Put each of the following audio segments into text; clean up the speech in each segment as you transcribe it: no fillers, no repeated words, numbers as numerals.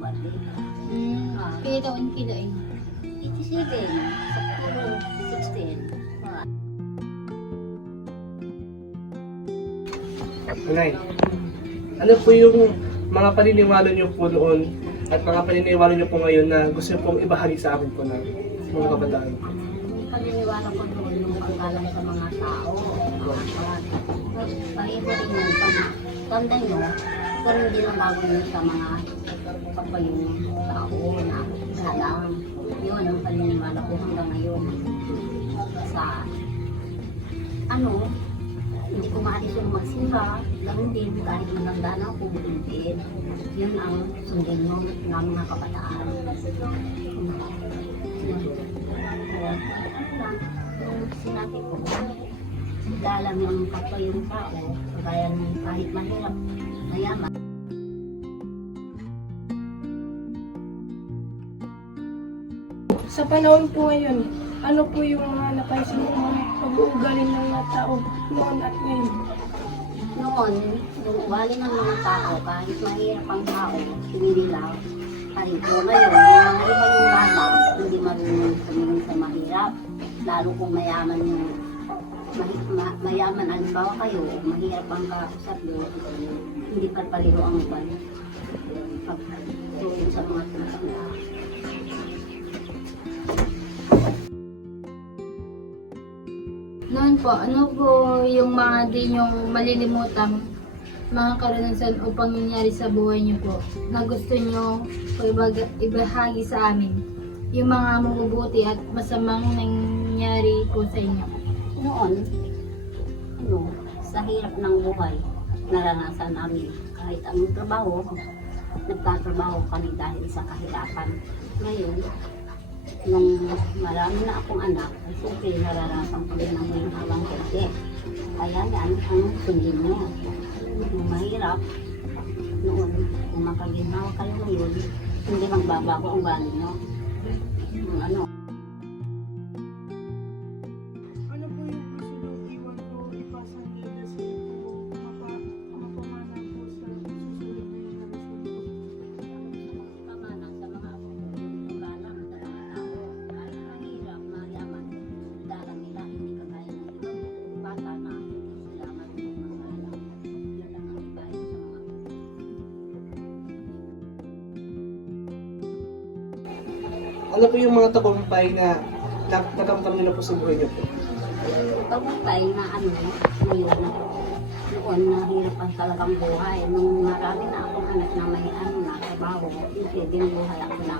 birthday. Pinitaon kilo eh. 87, September 16. Nay, ano po yung mga paniniwala niyo po noon at mga paniniwala niyo po ngayon na gusto niyo pong ibahagi sa akin po na mga kabataan? Yung paniniwala ko doon, yung paggalang sa mga tao, mga tawag. Pag-ibo rin yun, pag tanda nyo, pero hindi lang bago yun sa mga kapag yung tao na galang. Yun ang paniniwala ko hanggang ngayon. Sa ano, hindi ko maalis yung magsimba, ganun din kahit nagdana ako din. Yun ang sundin mo ng mga kabataan. Kaya, ano lang, yung sinabi ko, dalang yung kapwa yung tao, kaya kahit mahirap, mayaman. Sa panahon po ngayon, ano po yung mga napansin mo mga pag-uugali ng mga tao noon at ngayon? Noon, yung ugali ng mga tao, kahit mahirap ang tao, hindi lang. Parito ngayon, yung mga ibang bata, hindi marunong tumingin sa mahirap. Lalo kung mayaman yung mayaman, alimbawa kayo, mahirap ang kausap nyo, hindi palpaliho ang uban. Pagtuloy sa mga tumatanda. Noon po, ano po yung mga di nyong malilimutang mga karanasan o pangyayari sa buhay niyo po na gusto nyo po ibahagi sa amin? Yung mga mabubuti at masamang nangyari po sa inyo. Noon, ano, sa hirap ng buhay, naranasan namin kahit anong trabaho, nagtatrabaho kami dahil sa kahirapan. Ngayon, nung marami na akong anak, ay siyempre naranasan ko rin ang may habang konti. Kaya yan, ang sundin nyo. Yung mahirap, noon, kung makaginhawa kayo ngayon, hindi magbabago ang bani nyo. Yung ano, Ano po yung gusto nyo iwan po ipasang legacy po mapamana po sa susunod na generation po? pamana sa mga apo ko, yung paglalang sa mga tao, kahit mahirap, mayaman, dalang nila, hindi kagaya ng ibang bata na hindi sila marunong magalang. Yun lang ang ibahin sa mga apo ko. Ano po yung mga tagumpay na nakamtam niyo na po sa buhay niyo po? Pagpapay na ano, ngayon, noon nahirap ang talagang buhay. Nung marami na akong anak na may ano na trabaho, hindi din buhay ako na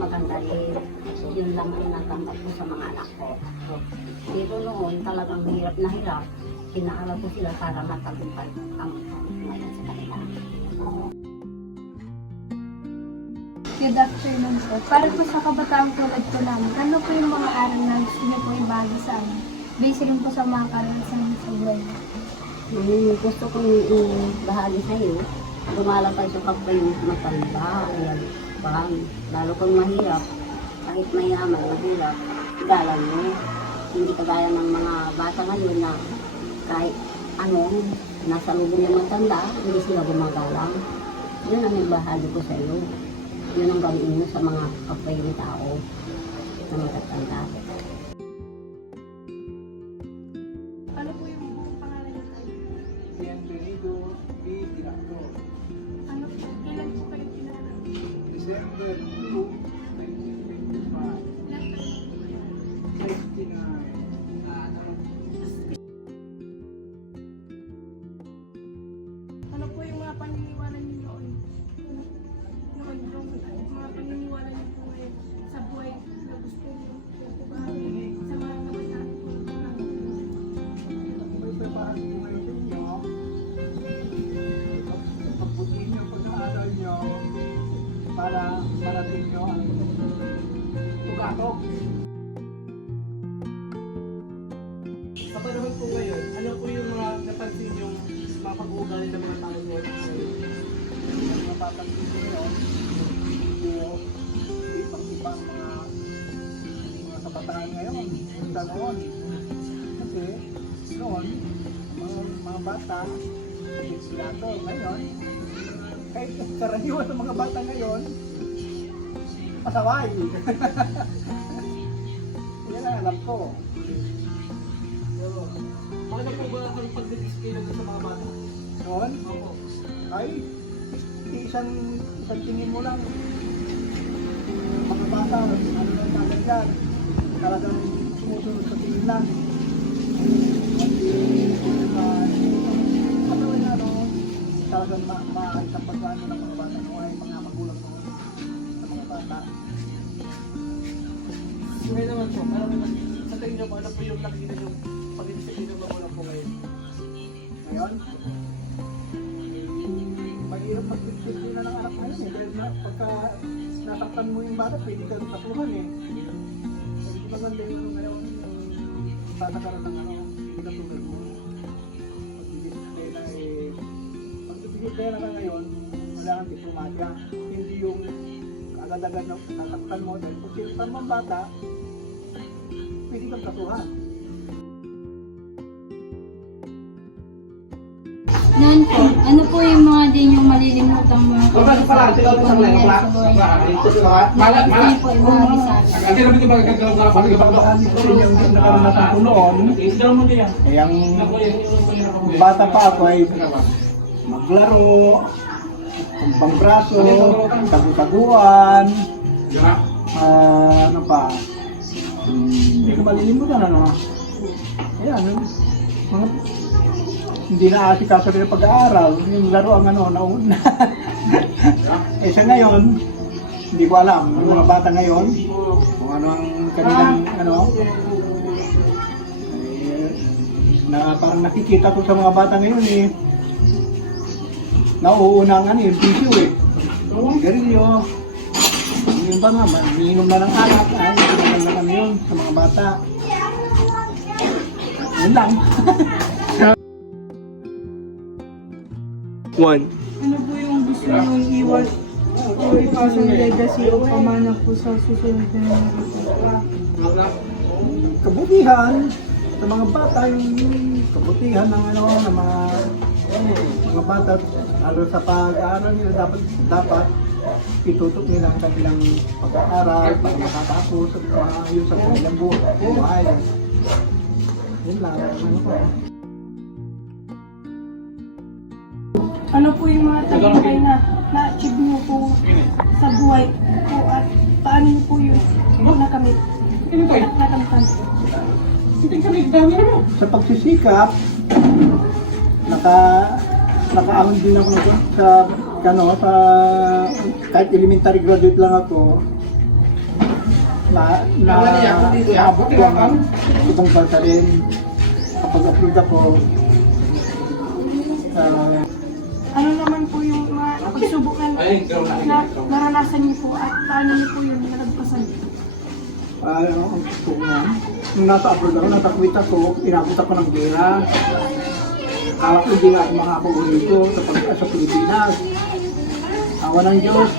maganda eh. Yun lang ang natanggap ko sa mga anak ko. Pero noon talagang hirap na hirap. Pinaaral ko sila para matagumpay ang ngayon sa kanila. Good afternoon po. Para po sa kabataang tulad po namin, ano po yung mga aral na gusto niyo po ibahagi sa amin? Based rin po sa mga karanasan sa buhay niyo. Gusto kong bahagi sa iyo, lumalabas yung kapwa yung matanda, ayan, bang, lalo kung mahirap, kahit mayaman, mahirap, galang mo. Hindi kagaya ng mga bata ngayon na kahit ano, nasa lubong ng matanda, hindi sila gumagalang. Yun ang ibahagi ko sa iyo. Yun ang gawin mo sa mga kapwa yung tao na matatanda. Ano po yung pangalan niyo tayo? Bienvenido y Tirado. Ano po? Kailan po kayo pinanganak? December 2, 1925. Ilan taon po kayo? 69. Ano po yung mga paniniwala niyo noon? Noon, yung mga paniniwala niyo po ngayon sa buhay na gusto niyo po ibahagi sa mga kabataan po namin. May preparasin ko ngayon sa inyo. Pagputin niyo pag-aaral niyo para marating niyo ang tugatok. Sa panahon po ngayon, ano po yung mga napansin yung mga pag-uugali ng mga tao ngayon? Ang mapapansin ko ngayon, ito ibang mga kabataan ngayon, sa noon. Kasi noon, mga bata, sila to. Ngayon, kahit karaniwan sa mga bata ngayon, pasaway. Yan ang alam ko. Oo. Paano po ba ang pag-display natin sa mga bata? Noon, Opo. ay isang tingin mo lang. Mga bata, ano lang natin dyan. Talagang sumusunod sa tingin lang. Talagang maaalit ang pagkano ng mga bata noon ay mga magulang noon sa mga bata. Ngayon naman po, sa tingin niyo po, ano po yung nakikita niyo pag-display ng magulang po ngayon? Ngayon, mahirap mag-discipline na ng anak ngayon eh. Dahil pagka nasaktan mo yung bata, pwede ka tatuhan eh. Hindi maganda yung ngayon, yung bata ka rin ng hindi ka tulad mo. Pag-discipline na ngayon, wala kang diplomatya. Hindi yung agad-agad na nasaktan mo. Dahil kung sinaktan mo ang bata, pwede kang tatuhan. Noon po, ano po yung mga din yung malilimutang mga Pagpasok pa lang, tingnan mo sa mga nangyari sa buhay niyo? Ito sa mga malat, Gusto niyo po ibahagi sa amin. Ang tira mo ito mga gagawin ka pa. Pagbabahan ko rin yung nakaranasan ko noon, eh, ang bata pa ako ay maglaro, tumbang braso, tagu-taguan, ano pa, hindi ko malilimutan ano. Ayan, mga, hindi na asikaso rin ang pag-aaral, yung laro ang ano, nauna. Eh sa ngayon, hindi ko alam, yung mga bata ngayon, kung ano ang kanilang, ano, na parang nakikita ko sa mga bata ngayon eh, nauuna ang ano yung tissue eh. Garilyo. Yung ba nga, miinom na ng alak, ay, hindi na ano yun sa mga bata. Yun lang. One. Ano po yung gusto nyo iwas o ipasang legacy o pamana po sa susunod na narito? Kabutihan sa mga bata, yung kabutihan ng ano, ng mga bata, lalo sa pag-aaral nila, dapat itutok nila ang kanilang pag-aaral para makatapos at maayos sa kanilang buhay. Yun lang, ano po. Ano po yung mga tagumpay na na-achieve nyo po sa buhay po at paano nyo po yung nakamit? Nakamtan? Sa pagsisikap, nakaahon din ako sa kahit elementary graduate lang ako, naabot ko ang ibang bansa rin. Kapag upload ako, Ano naman po yung mga pagsubok na naranasan niyo po at paano niyo po yung nalagpasan? ang gusto ko na. Nung nasa abroad ako, natakwit ako, inabot ako ng gera. Akala ko hindi nga ako makakauwi dito sa Pilipinas. Awa ng Diyos,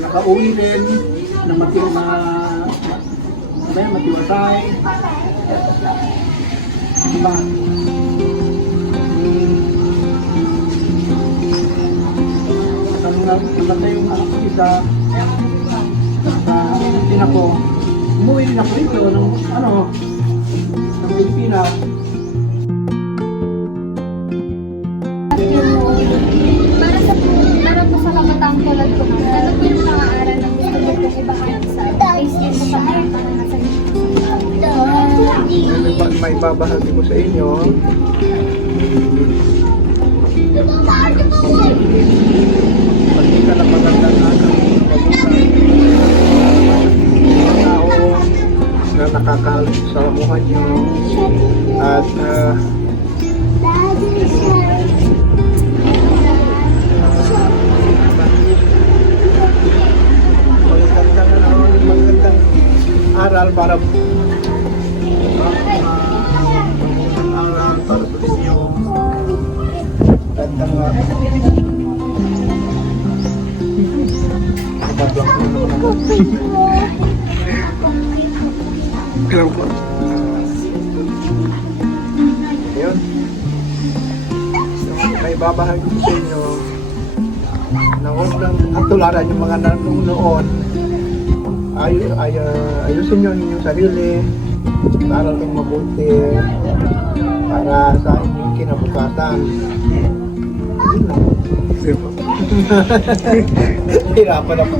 nakauwi rin na matiwasay. Diba? Matay yung anak ko isa. Din ako, umuwi din ako dito ng Pilipinas. Para po sa kabataan tulad ko na, ano po yung mga aral na gusto mo pong ibahagi sa amin? Based din po sa mga karanasan niyo. May babahagi ko sa inyo. Pagkita na magandang anak, tao na nakakahalip sa buhay nyo at magandang aral para sa inyo. Gandang Kailan po? Ayun. So, may babahagi ko sa inyo na huwag lang katularan yung mga noon. Ayusin nyo ang inyong sarili para lang mabuti para sa inyong kinabukasan. Yun lang. Hirapan ako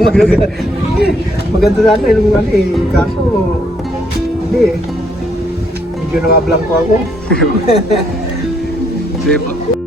maganda sana yung ano eh, kaso hindi eh. Medyo nangablang ko ako. Sige po.